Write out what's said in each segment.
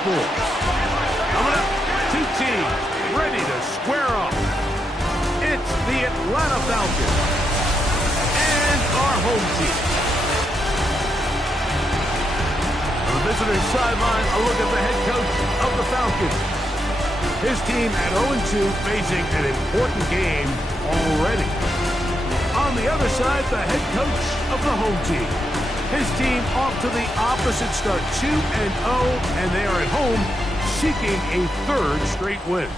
Sports. Coming up, two teams ready to square off. It's the Atlanta Falcons and our home team. On the visitor's sideline, a look at the head coach of the Falcons. His team at 0-2 facing an important game already. On the other side, the head coach of the home team. His team off to the opposite start, 2-0, and they are at home seeking a third straight win.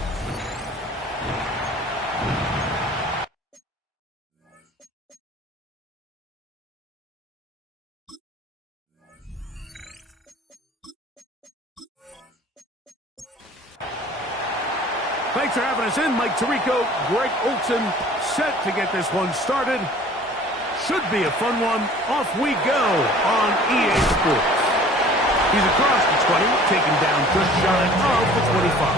Thanks for having us in. Mike Tirico, Greg Olson, set to get this one started. Should be a fun one. Off we go on EA Sports. He's across the 20, taken down just shy of the 25.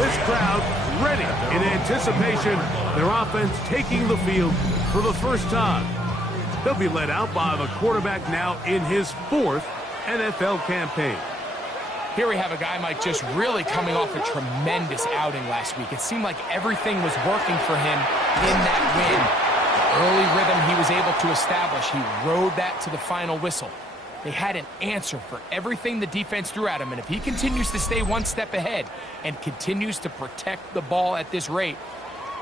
This crowd ready in anticipation. Their offense taking the field for the first time. They'll be led out by the quarterback now in his fourth NFL campaign. Here we have a guy, Mike, just really coming off a tremendous outing last week. It seemed like everything was working for him in that win. The early rhythm he was able to establish, he rode that to the final whistle. They had an answer for everything the defense threw at him, and if he continues to stay one step ahead and continues to protect the ball at this rate,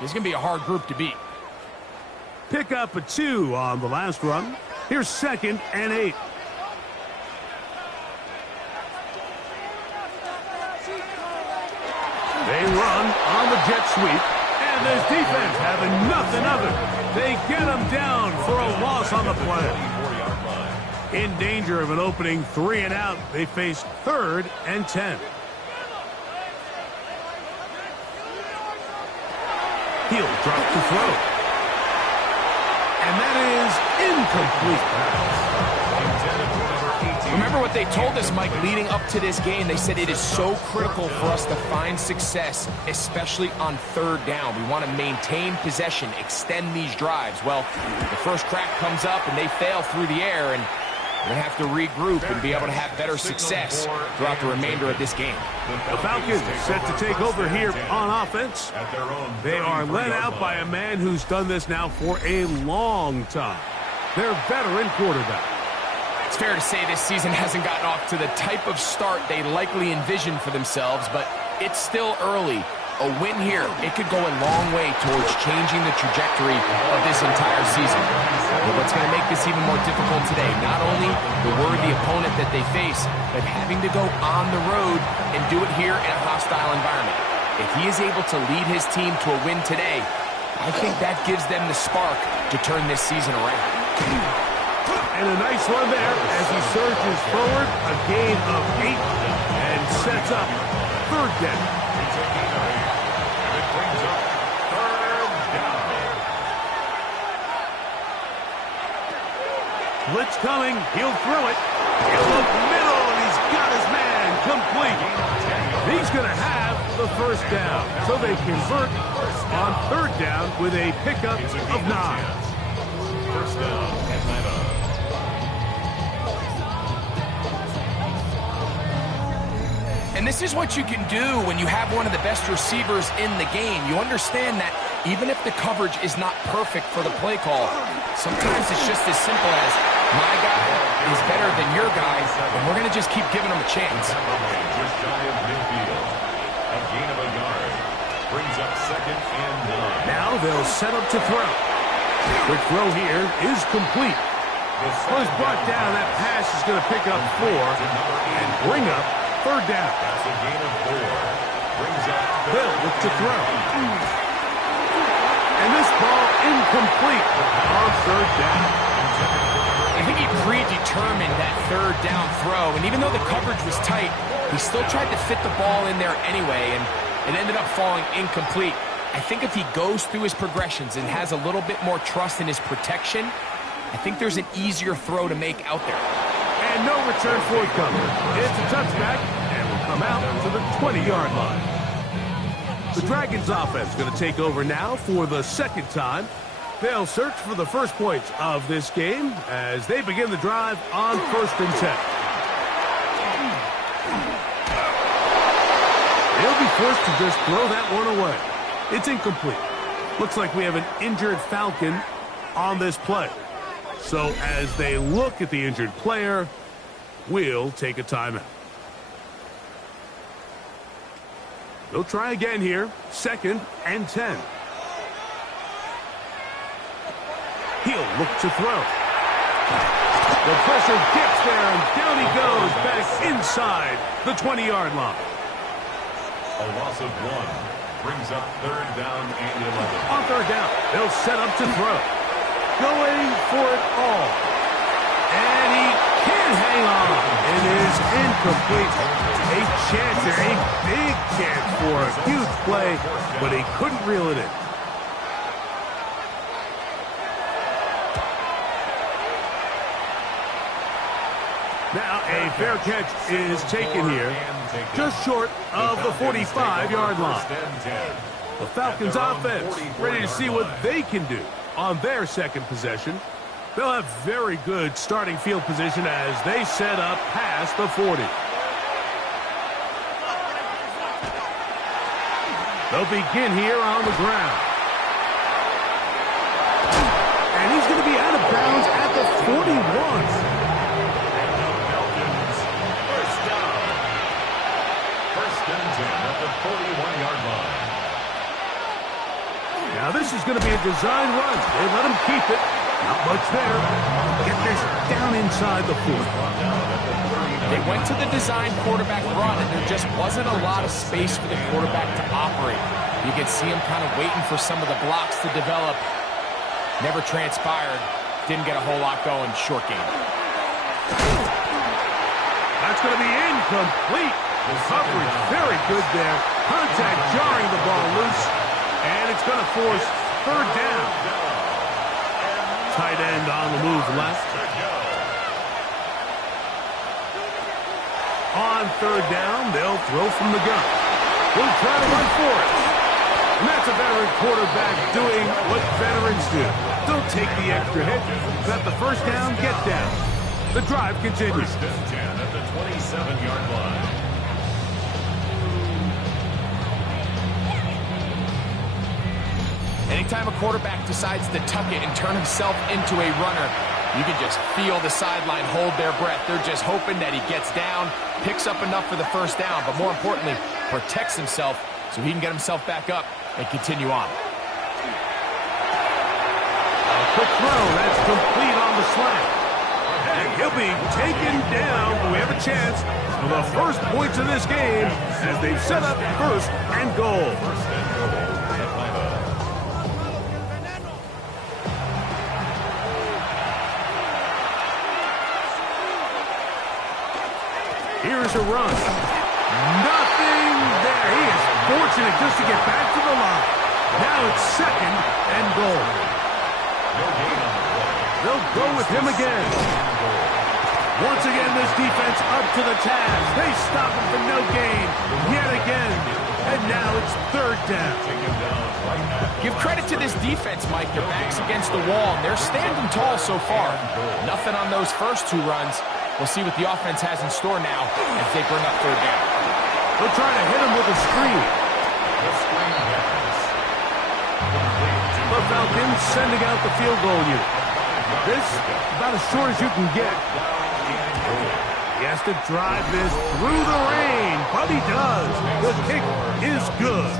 this is going to be a hard group to beat. Pick up a 2 on the last run. Here's 2nd and 8. They run on the jet sweep, and this defense having nothing of it. They get them down for a loss on the play. In danger of an opening 3 and out, they face 3rd and 10. He'll drop to throw. And that is incomplete pass. Remember what they told us, Mike, leading up to this game. They said it is so critical for us to find success, especially on 3rd down. We want to maintain possession, extend these drives. Well, the first crack comes up and they fail through the air, and we're going to have to regroup and be able to have better success throughout the remainder of this game. The Falcons set to take over here on offense. They are led out by a man who's done this now for a long time. Their veteran quarterback. It's fair to say this season hasn't gotten off to the type of start they likely envisioned for themselves, but it's still early. A win here, it could go a long way towards changing the trajectory of this entire season. But what's going to make this even more difficult today, not only the worthy opponent that they face, but having to go on the road and do it here in a hostile environment. If he is able to lead his team to a win today, I think that gives them the spark to turn this season around. And a nice run there as he surges forward, a gain of 8, and sets up 3rd down. Blitz coming, he'll throw it. He'll look middle, and he's got his man complete. He's going to have the 1st down, so they convert on 3rd down with a pickup of 9. 1st down, Atlanta. And this is what you can do when you have one of the best receivers in the game. You understand that even if the coverage is not perfect for the play call, sometimes it's just as simple as my guy is better than your guy, and we're going to just keep giving him a chance. Just shy of midfield. A gain of a yard. Brings up 2nd and 9. Now they'll set up to throw. Quick throw here is complete. Was brought down. That pass is going to pick up 4 and bring up 3rd down. That's a gain of 4. Brings up Hill look to throw. And this ball incomplete on 3rd down. I think he predetermined that 3rd down throw, and even though the coverage was tight, he still tried to fit the ball in there anyway, and it ended up falling incomplete. I think if he goes through his progressions and has a little bit more trust in his protection, I think there's an easier throw to make out there. And no return forthcoming. It's a touchback, and will come out to the 20-yard line. The Dragons offense going to take over now for the 2nd time. They'll search for the first points of this game as they begin the drive on 1st and 10. forced to just throw that one away. It's incomplete. Looks like we have an injured Falcon on this play. So as they look at the injured player, we'll take a timeout. They'll try again here. 2nd and 10. He'll look to throw. The pressure gets there, and down he goes back inside the 20-yard line. A loss of 1 brings up 3rd down and 11. On 3rd down, they'll set up to throw. Going for it all. And he can't hang on. It is incomplete. A chance here, a big chance for a huge play, but he couldn't reel it in. Now a fair catch is taken here, just short of the 45-yard line. The Falcons offense ready to see what they can do on their 2nd possession. They'll have very good starting field position as they set up past the 40. They'll begin here on the ground. And he's going to be out of bounds at the 41. At the 41-yard line. Now this is going to be a design run. They let him keep it. Not much there. Get this down inside the 40. They went to the design quarterback run, and there just wasn't a lot of space for the quarterback to operate. You could see him kind of waiting for some of the blocks to develop. Never transpired. Didn't get a whole lot going. Short game. That's going to be incomplete. Coverage very good there. Contact jarring the ball loose. And it's going to force 3rd down. Tight end on the move left. On 3rd down, they'll throw from the gun. We'll try to run for it. And that's a veteran quarterback doing what veterans do. Don't take the extra hit. Got the 1st down, get down. The drive continues. 1st and 10 at the 27-yard line. Anytime a quarterback decides to tuck it and turn himself into a runner, you can just feel the sideline hold their breath. They're just hoping that he gets down, picks up enough for the 1st down, but more importantly, protects himself so he can get himself back up and continue on. A quick throw, that's complete on the slant. And he'll be taken down, but we have a chance for the first points of this game as they've set up 1st and goal. Here's a run. Nothing there. He is fortunate just to get back to the line. Now it's 2nd and goal. They'll go with him again. Once again, this defense up to the task. They stop him for no gain yet again. And now it's 3rd down. Give credit to this defense, Mike. Their back's against the wall, and they're standing tall so far. Nothing on those first 2 runs. We'll see what the offense has in store now as they bring up 3rd down. They'll try to hit him with a screen. The Falcons sending out the field goal unit. This about as short as you can get. He has to drive this through the rain, but he does. The kick is good.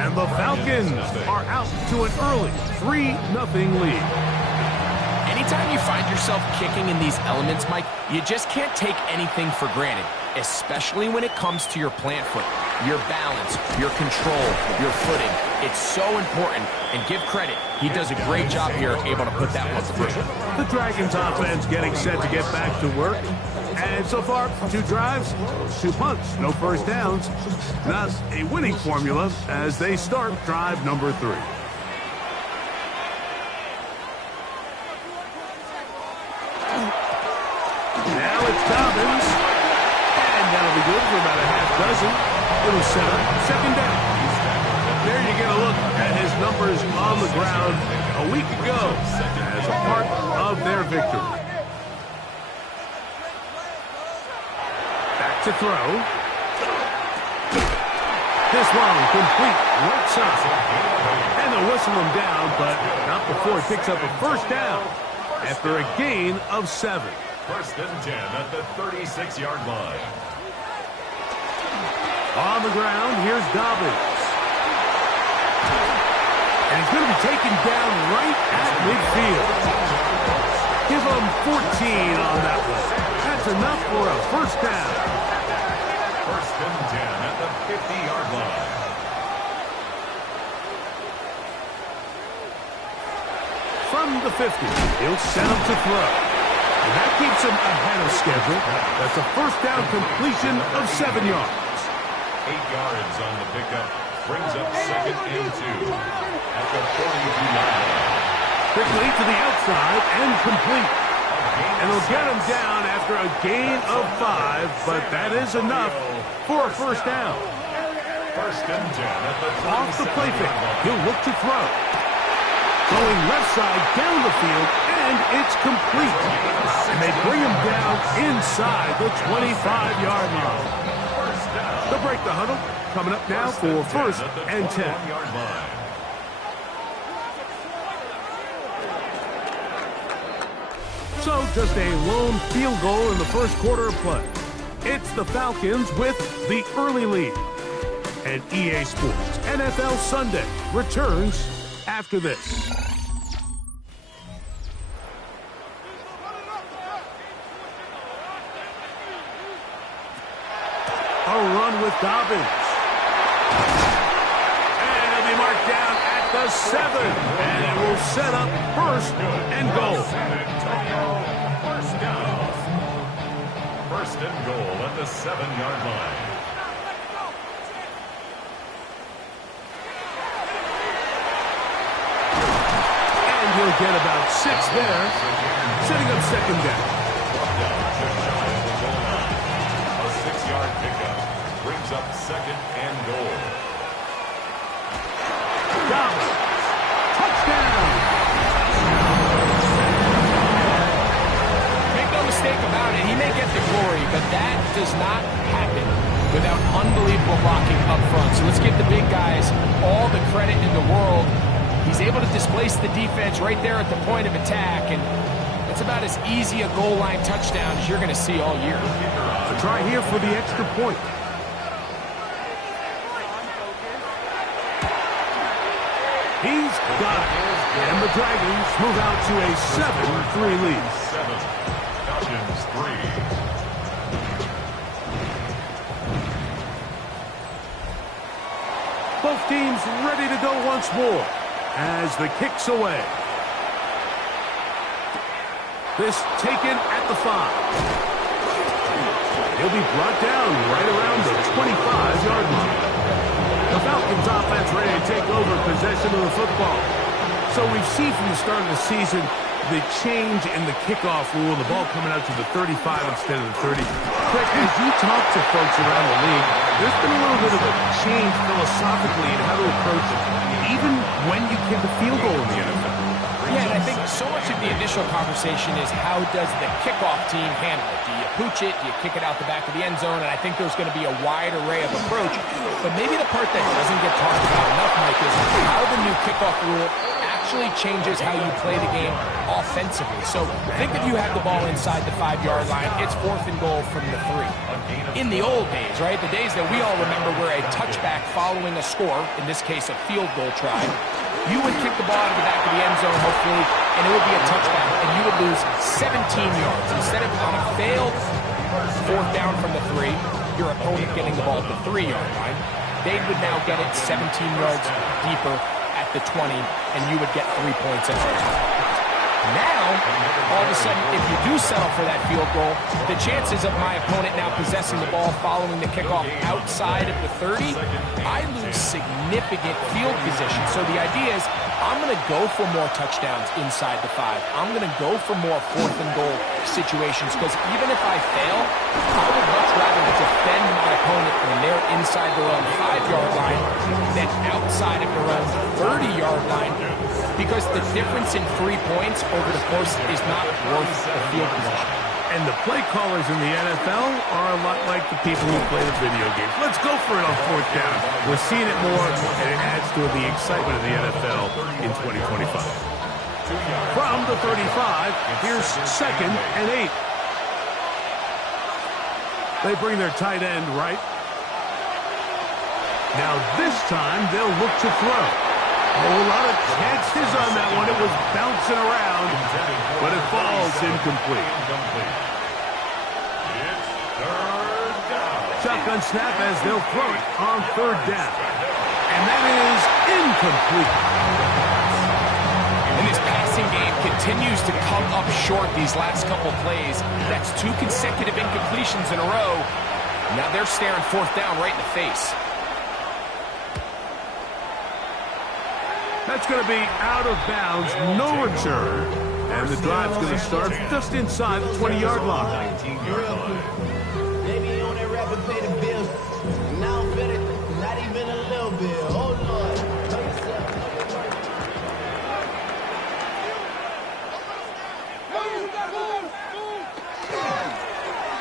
And the Falcons are out to an early 3-0 lead. Anytime you find yourself kicking in these elements, Mike, you just can't take anything for granted, especially when it comes to your plant foot, your balance, your control, your footing. It's so important, and give credit. He does a great job here, able to put that one through. The Dragons offense getting set to get back to work. And so far, 2 drives, 2 punts, no 1st downs. Thus, a winning formula as they start drive number 3. Now it's Dobbins. And that'll be good for about a half dozen. It'll set up 2nd down. There you get a look at his numbers on the ground a week ago as a part of their victory. Back to throw. this one complete right side. And they'll whistle him down, but not before he picks up a first down after a gain of 7. First and 10 at the 36-yard line. On the ground, here's Dobbins. And he's going to be taken down right at midfield. Give him 14 on that one. That's enough for a first down. First and 10 at the 50-yard line. From the 50, he'll set him to throw. And that keeps him ahead of schedule. That's a first down completion of 7 yards. 8 yards on the pickup. Brings up second and 2 at the 42-yard line. Quickly to the outside and complete. And he'll get him down after a gain of 5, but that is enough for a first down. First and 10 at the Off the play fake, line. he'll look to throw. Going left side down the field, and it's complete. And they bring him down inside the 25-yard line. They'll break the huddle. Coming up now for first and 10. So just a lone field goal in the first quarter of play. It's the Falcons with the early lead. And EA Sports NFL Sunday returns after this. A run with Dobbins. And he'll be marked down at the 7. And it will set up first and goal. First down. First and goal at the 7-yard line. And he'll get about 6 there, setting up second down. A 6-yard pickup brings up second and goal. Dobbins. Touchdown. Make no mistake about it, he may get the glory, but that does not happen without unbelievable blocking up front. So let's give the big guys all the credit in the world. He's able to displace the defense right there at the point of attack, and it's about as easy a goal line touchdown as you're going to see all year. A try here for the extra point. He's got it. And the Dragons move out to a 7-3 lead. 7. Falcons 3. Both teams ready to go once more as the kick's away. This taken at the 5. He'll be brought down right around the 25-yard line. The Falcons offense ready to take over possession of the football. So we've seen from the start of the season the change in the kickoff rule, the ball coming out to the 35 instead of the 30. Craig, as you talk to folks around the league, there's been a little bit of a change philosophically in how to approach it, even when you kick a field goal in the NFL. Yeah, and I think so much of the initial conversation is how does the kickoff team handle it? Do you pooch it? Do you kick it out the back of the end zone? And I think there's going to be a wide array of approach. But maybe the part that doesn't get talked about enough, Mike, is how the new kickoff rule actually changes how you play the game offensively. So think if you have the ball inside the 5-yard line, it's 4th and goal from the 3. In the old days, right, the days that we all remember were a touchback following a score, in this case a field goal try, you would kick the ball out of the back of the end zone, hopefully, and it would be a touchback, and you would lose 17 yards. Instead of on a failed 4th down from the 3, your opponent getting the ball at the 3-yard line, they would now get it 17 yards deeper at the 20, and you would get 3 points extra. Now, all of a sudden, if you do settle for that field goal, the chances of my opponent now possessing the ball following the kickoff outside of the 30, I lose significant field position. So the idea is I'm going to go for more touchdowns inside the 5. I'm going to go for more 4th and goal situations because even if I fail, I would much rather defend my opponent when they're inside their own 5-yard line than outside of their own 30-yard line, because the difference in 3 points over the course is not worth the field position. And the play callers in the NFL are a lot like the people who play the video games. Let's go for it on fourth down. We're seeing it more, and it adds to the excitement of the NFL in 2025. From the 35, here's 2nd and 8. They bring their tight end right. Now this time, they'll look to throw. A lot of chances on that one. It was bouncing around, but it falls incomplete. Shotgun snap as they'll throw it on 3rd down. And that is incomplete. And this passing game continues to come up short these last couple plays. That's 2 consecutive incompletions in a row. Now they're staring 4th down right in the face. That's going to be out of bounds, no return. And the drive's going to start just inside the 20-yard line. Maybe on that rapid pay the bills. Now I'm better, not even a little bit. Oh, Lord.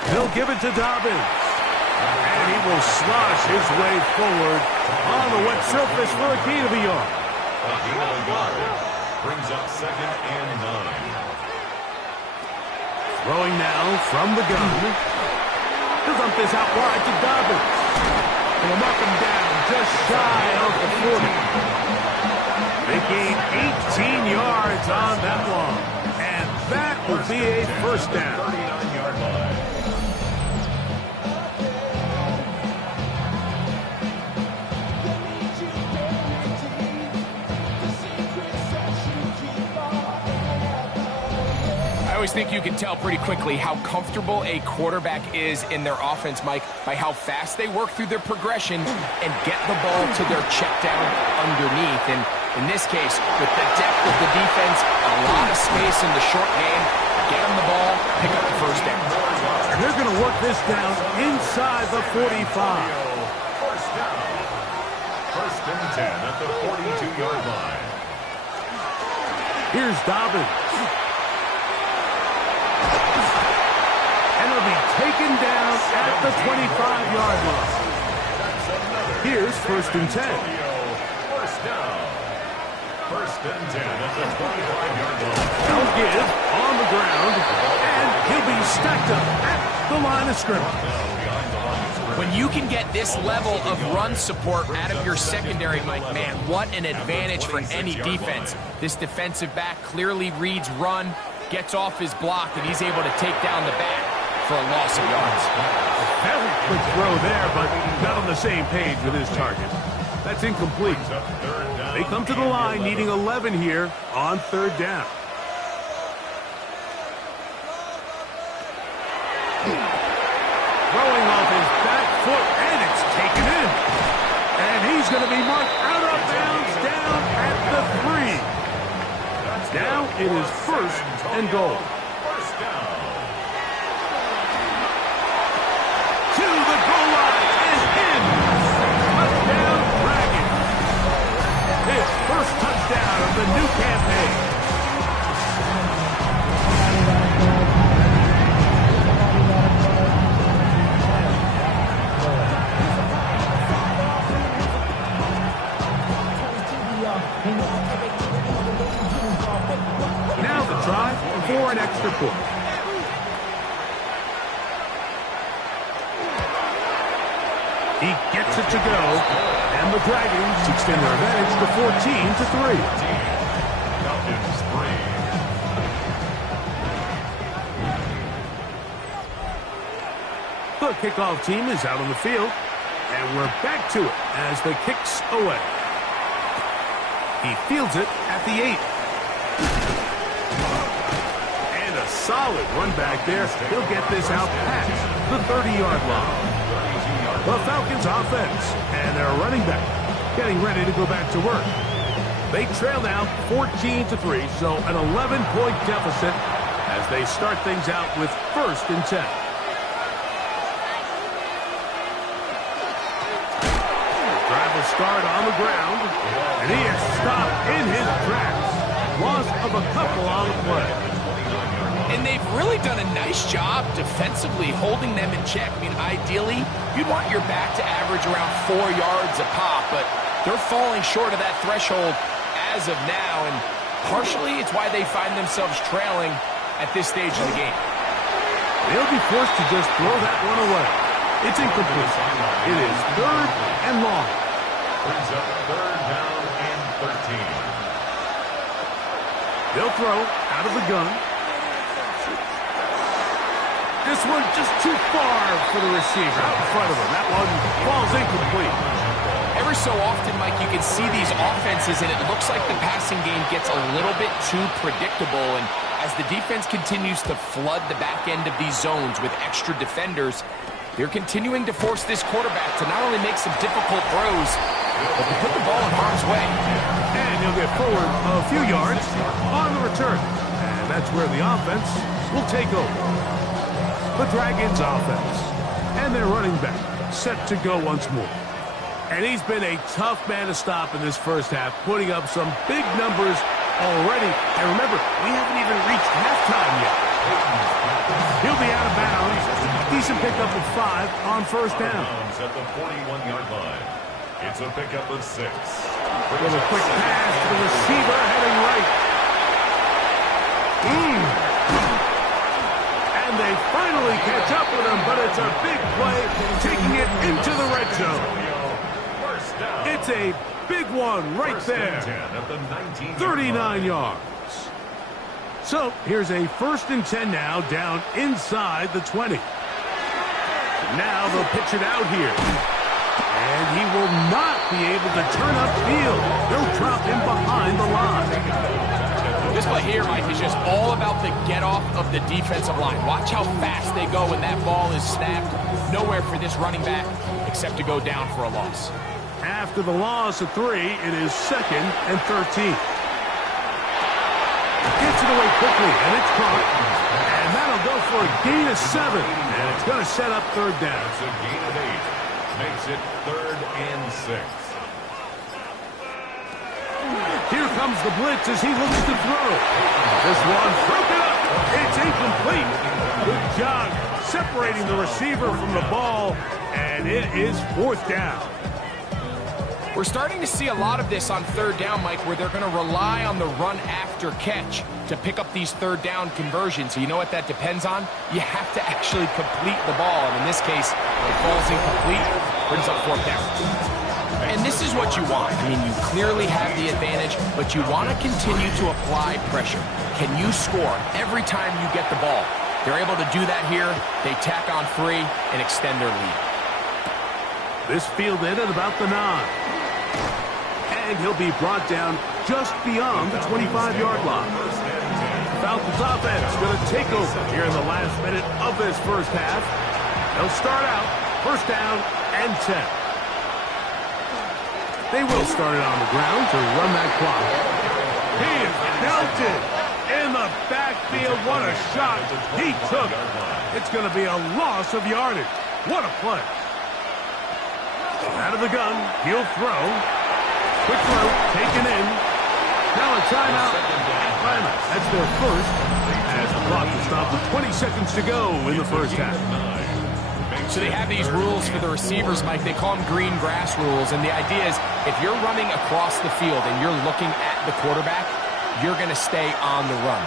He'll give it to Dobbins. And he will slosh his way forward on the wet surface for a gain of a yard. A gain of a yard brings up 2nd and 9. Throwing now from the gun. He'll dump this out wide to Dobbins. And he'll knock him down just shy of the 40. They gain 18 yards on that one. And that will be a 1st down. 39-yard line. I always think you can tell pretty quickly how comfortable a quarterback is in their offense, Mike, by how fast they work through their progression and get the ball to their check down underneath. And in this case, with the depth of the defense, a lot of space in the short game, get them the ball, pick up the 1st down. And they're going to work this down inside the 45. 1st down. 1st and 10 at the 42-yard line. Here's Dobbins. And he'll be taken down at the 25-yard line. Here's 1st and 10. 1st down. 1st and 10 at the 25-yard line. They'll give on the ground, and he'll be stacked up at the line of scrimmage. When you can get this level of run support out of your secondary, Mike, man, what an advantage for any defense. This defensive back clearly reads run, gets off his block, and he's able to take down the back for a loss of yards. Very quick throw there, but not on the same page with his target. That's incomplete. They come to the line needing 11 here on 3rd down. Throwing off his back foot, and it's taken in. And he's going to be marked out of bounds down at the 3. Now it is 1st and goal. 1st down. To the goal line and in. Touchdown, Dragons. His 1st touchdown of the new campaign. Now the try for an extra point. He gets it to go, and the Dragons extend their advantage to 14-3. Falcons 3. The kickoff team is out on the field, and we're back to it as the kick's away. He fields it at the 8. And a solid run back there. He'll get this out past the 30-yard line. The Falcons offense and their running back getting ready to go back to work. They trail now 14-3, so an 11-point deficit as they start things out with 1st and 10. Drive will start on the ground, and he is stopped in his tracks. Loss of a couple on the play. And they've really done a nice job defensively holding them in check. I mean, ideally, you'd want your back to average around 4 yards a pop, but they're falling short of that threshold as of now, and partially it's why they find themselves trailing at this stage of the game. They'll be forced to just throw that one away. It's incomplete. It is 3rd and long. Brings up 3rd down and 13. They'll throw out of the gun. This one just too far for the receiver out in front of him. That one falls incomplete. Every so often, Mike, you can see these offenses, and it looks like the passing game gets a little bit too predictable. And as the defense continues to flood the back end of these zones with extra defenders, they're continuing to force this quarterback to not only make some difficult throws, but to put the ball in harm's way. And he'll get forward a few yards on the return. And that's where the offense will take over. The Dragons offense and their running back set to go once more. And he's been a tough man to stop in this first half, putting up some big numbers already. And remember, we haven't even reached halftime yet. He'll be out of bounds. Decent pickup of 5 on first down. At the 41-yard line. It's a pickup of 6. With a quick pass to the receiver heading right. And they finally catch up with him, but it's a big play, taking it into the red zone. It's a big one right there. 39 yards. So here's a 1st and 10 now, down inside the 20. Now they'll pitch it out here. And he will not be able to turn upfield. They'll drop him behind the line. This play here, Mike, is just all about the get-off of the defensive line. Watch how fast they go when that ball is snapped. Nowhere for this running back except to go down for a loss. After the loss of 3, it is 2nd and 13. Gets it away quickly, and it's caught. And that'll go for a gain of 7. And it's going to set up 3rd down. It's a gain of 8. Makes it 3rd and 6. Here comes the blitz as he looks to throw. This one broken up. It's incomplete. Good job separating the receiver from the ball, and it is 4th down. We're starting to see a lot of this on 3rd down, Mike, where they're going to rely on the run after catch to pick up these 3rd down conversions. So you know what that depends on? You have to actually complete the ball. And in this case, it falls incomplete, brings up 4th down. And this is what you want. I mean, you clearly have the advantage, but you want to continue to apply pressure. Can you score every time you get the ball? They're able to do that here. They tack on 3 and extend their lead. This fielded at about the 9. And he'll be brought down just beyond the 25-yard line. Falcons offense going to take over here in the last minute of this first half. They'll start out 1st down and 10. They will start it on the ground to run that clock. He is belted in the backfield. What a shot he took. It's going to be a loss of yardage. What a play. Out of the gun, he'll throw. Quick throw, taken in. Now a timeout. Atlanta, that's their first. As the clock is stopped with 20 seconds to go in the first half. So they have these rules for the receivers, Mike. They call them green grass rules. And the idea is if you're running across the field and you're looking at the quarterback, you're going to stay on the run.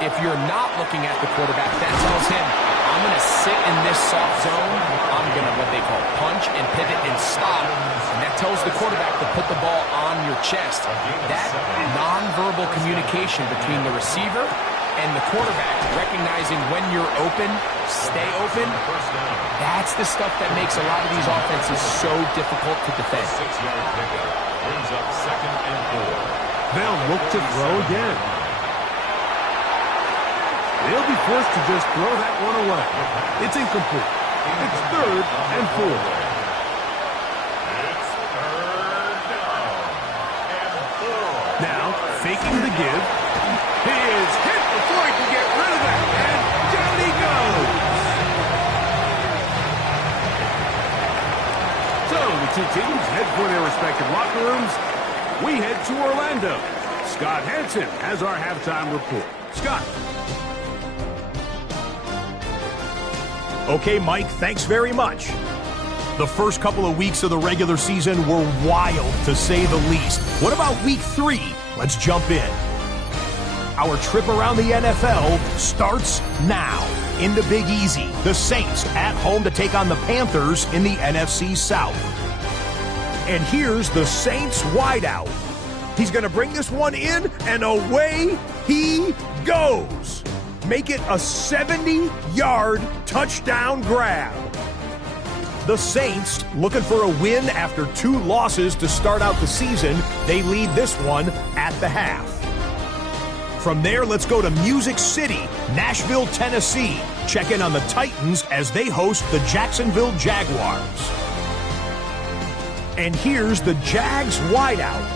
If you're not looking at the quarterback, that tells him, I'm going to sit in this soft zone. I'm going to, what they call, punch and pivot and stop. And that tells the quarterback to put the ball on your chest. That nonverbal communication between the receiver and the quarterback, recognizing when you're open, stay open, that's the stuff that makes a lot of these offenses so difficult to defend. 6-yard pickup brings up 2nd and 4. They'll look to throw again. They'll be forced to just throw that one away. It's incomplete. It's 3rd and 4. It's 3rd down and 4. Now, faking the give. He is hit before he can get rid of it. And down he goes. So, the two teams head for their respective locker rooms. We head to Orlando. Scott Hansen has our halftime report. Scott. Okay, Mike, thanks very much. The first couple of weeks of the regular season were wild, to say the least. What about week 3? Let's jump in. Our trip around the NFL starts now. In the Big Easy, the Saints at home to take on the Panthers in the NFC South. And here's the Saints wideout. He's going to bring this one in, and away he goes. Make it a 70-yard touchdown grab. The Saints, looking for a win after 2 losses to start out the season, they lead this one at the half. From there, let's go to Music City, Nashville, Tennessee. Check in on the Titans as they host the Jacksonville Jaguars. And here's the Jags wideout.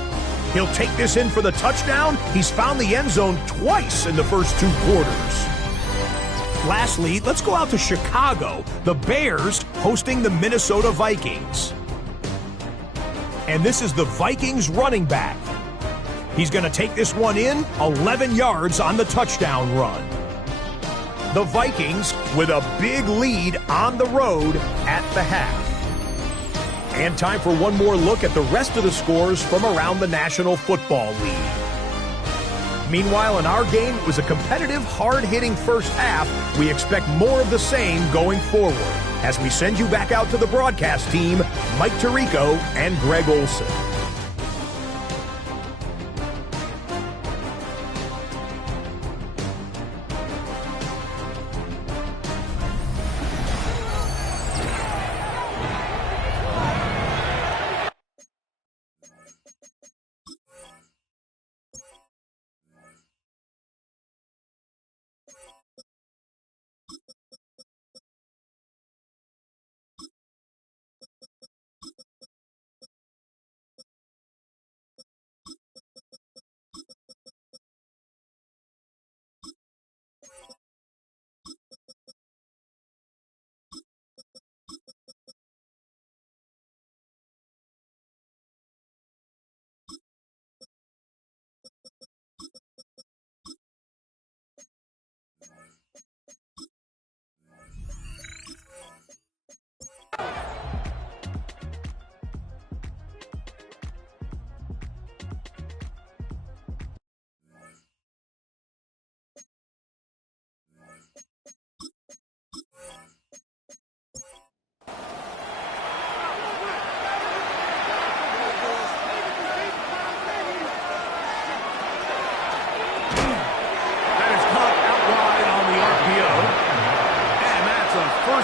He'll take this in for the touchdown. He's found the end zone twice in the first 2 quarters. Lastly, let's go out to Chicago. The Bears hosting the Minnesota Vikings. And this is the Vikings running back. He's going to take this one in, 11 yards on the touchdown run. The Vikings with a big lead on the road at the half. And time for one more look at the rest of the scores from around the National Football League. Meanwhile, in our game, it was a competitive, hard-hitting first half. We expect more of the same going forward. As we send you back out to the broadcast team, Mike Tirico and Greg Olson.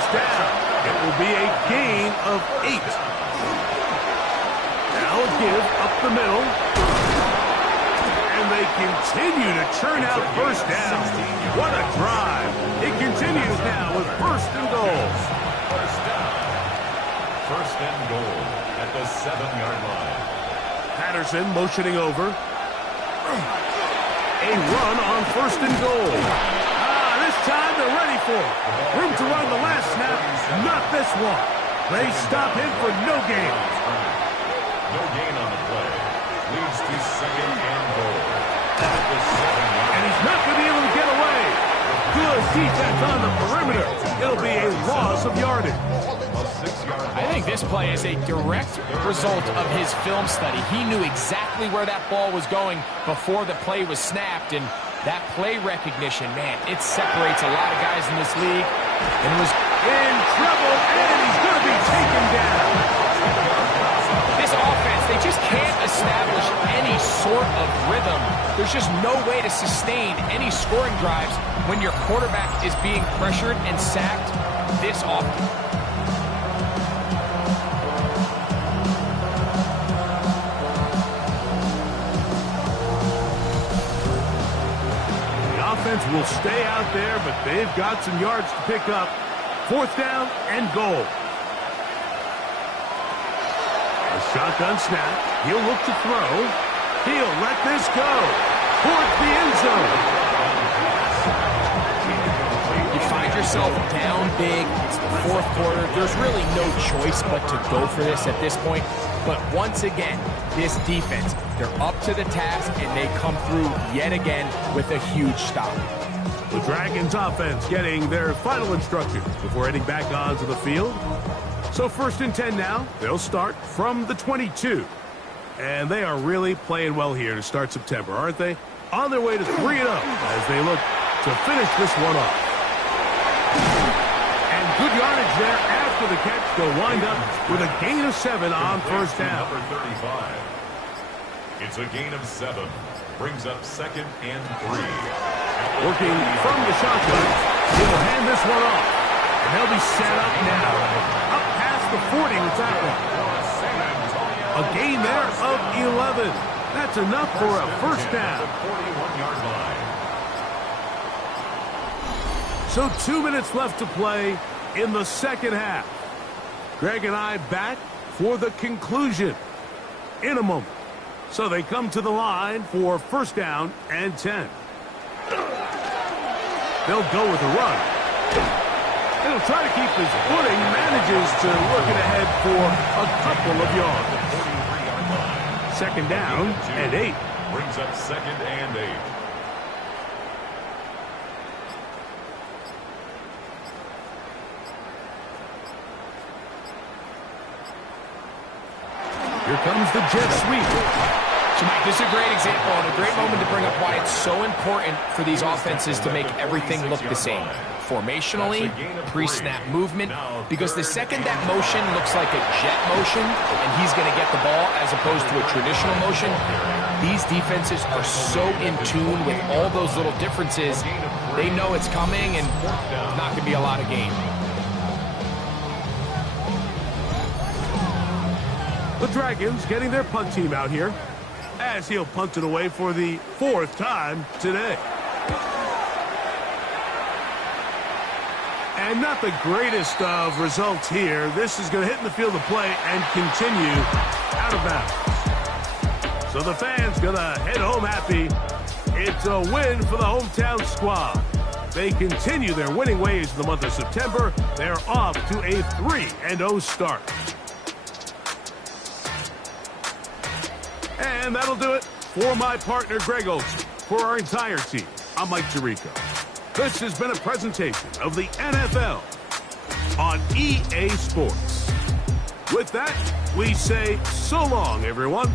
Down. It will be a gain of 8. Now give up the middle. And they continue to churn out first down. What a drive. It continues now with first and goal. First down. First and goal at the 7-yard line. Patterson motioning over. A run on first and goal. This time they're ready for it. Room to run the last snap, not this one. They stop him for no gain. No gain on the play. Leads to second and goal. At the 7-yard. And he's not going to be able to get away. Good defense on the perimeter. It'll be a loss of yardage. I think this play is a direct result of his film study. He knew exactly where that ball was going before the play was snapped, and that play recognition, man, it separates a lot of guys in this league. And was in trouble, and he's going to be taken down. This offense, they just can't establish any sort of rhythm. There's just no way to sustain any scoring drives when your quarterback is being pressured and sacked this often. Will stay out there, but they've got some yards to pick up. 4th down and goal. A shotgun snap. He'll look to throw. He'll let this go towards the end zone. You find yourself down big. It's the 4th quarter. There's really no choice but to go for this at this point. But once again, this defense, they're up to the task, and they come through yet again with a huge stop. The Dragons offense getting their final instructions before heading back onto the field. So 1st and 10 now. They'll start from the 22. And they are really playing well here to start September, aren't they? On their way to 3-0 as they look to finish this one off. And good yardage there after the catch. They'll wind up with a gain of 7 on first down. Number 35. It's a gain of 7. Brings up 2nd and 3. Working from the shotgun. He'll hand this one off. And they'll be set up now. Up past the 40 with that one. A gain there of 11. That's enough for a first down. 41-yard line. So 2 minutes left to play in the second half. Greg and I back for the conclusion in a moment. So they come to the line for first down and 10. They'll go with a run. He'll try to keep his footing, manages to look ahead for a couple of yards. 2nd down and 8. Brings up 2nd and 8. Here comes the jet sweep. So, Mike, this is a great example and a great moment to bring up why it's so important for these offenses to make everything look the same. Formationally, pre-snap movement, because the second that motion looks like a jet motion and he's going to get the ball as opposed to a traditional motion, these defenses are so in tune with all those little differences. They know it's coming and there's not going to be a lot of game. The Dragons getting their punt team out here as he'll punt it away for the 4th time today. And not the greatest of results here. This is going to hit in the field of play and continue out of bounds. So the fans going to head home happy. It's a win for the hometown squad. They continue their winning ways in the month of September. They're off to a 3-0 start. And that'll do it for my partner, Greg Olsen. For our entire team, I'm Mike Tirico. This has been a presentation of the NFL on EA Sports. With that, we say so long, everyone.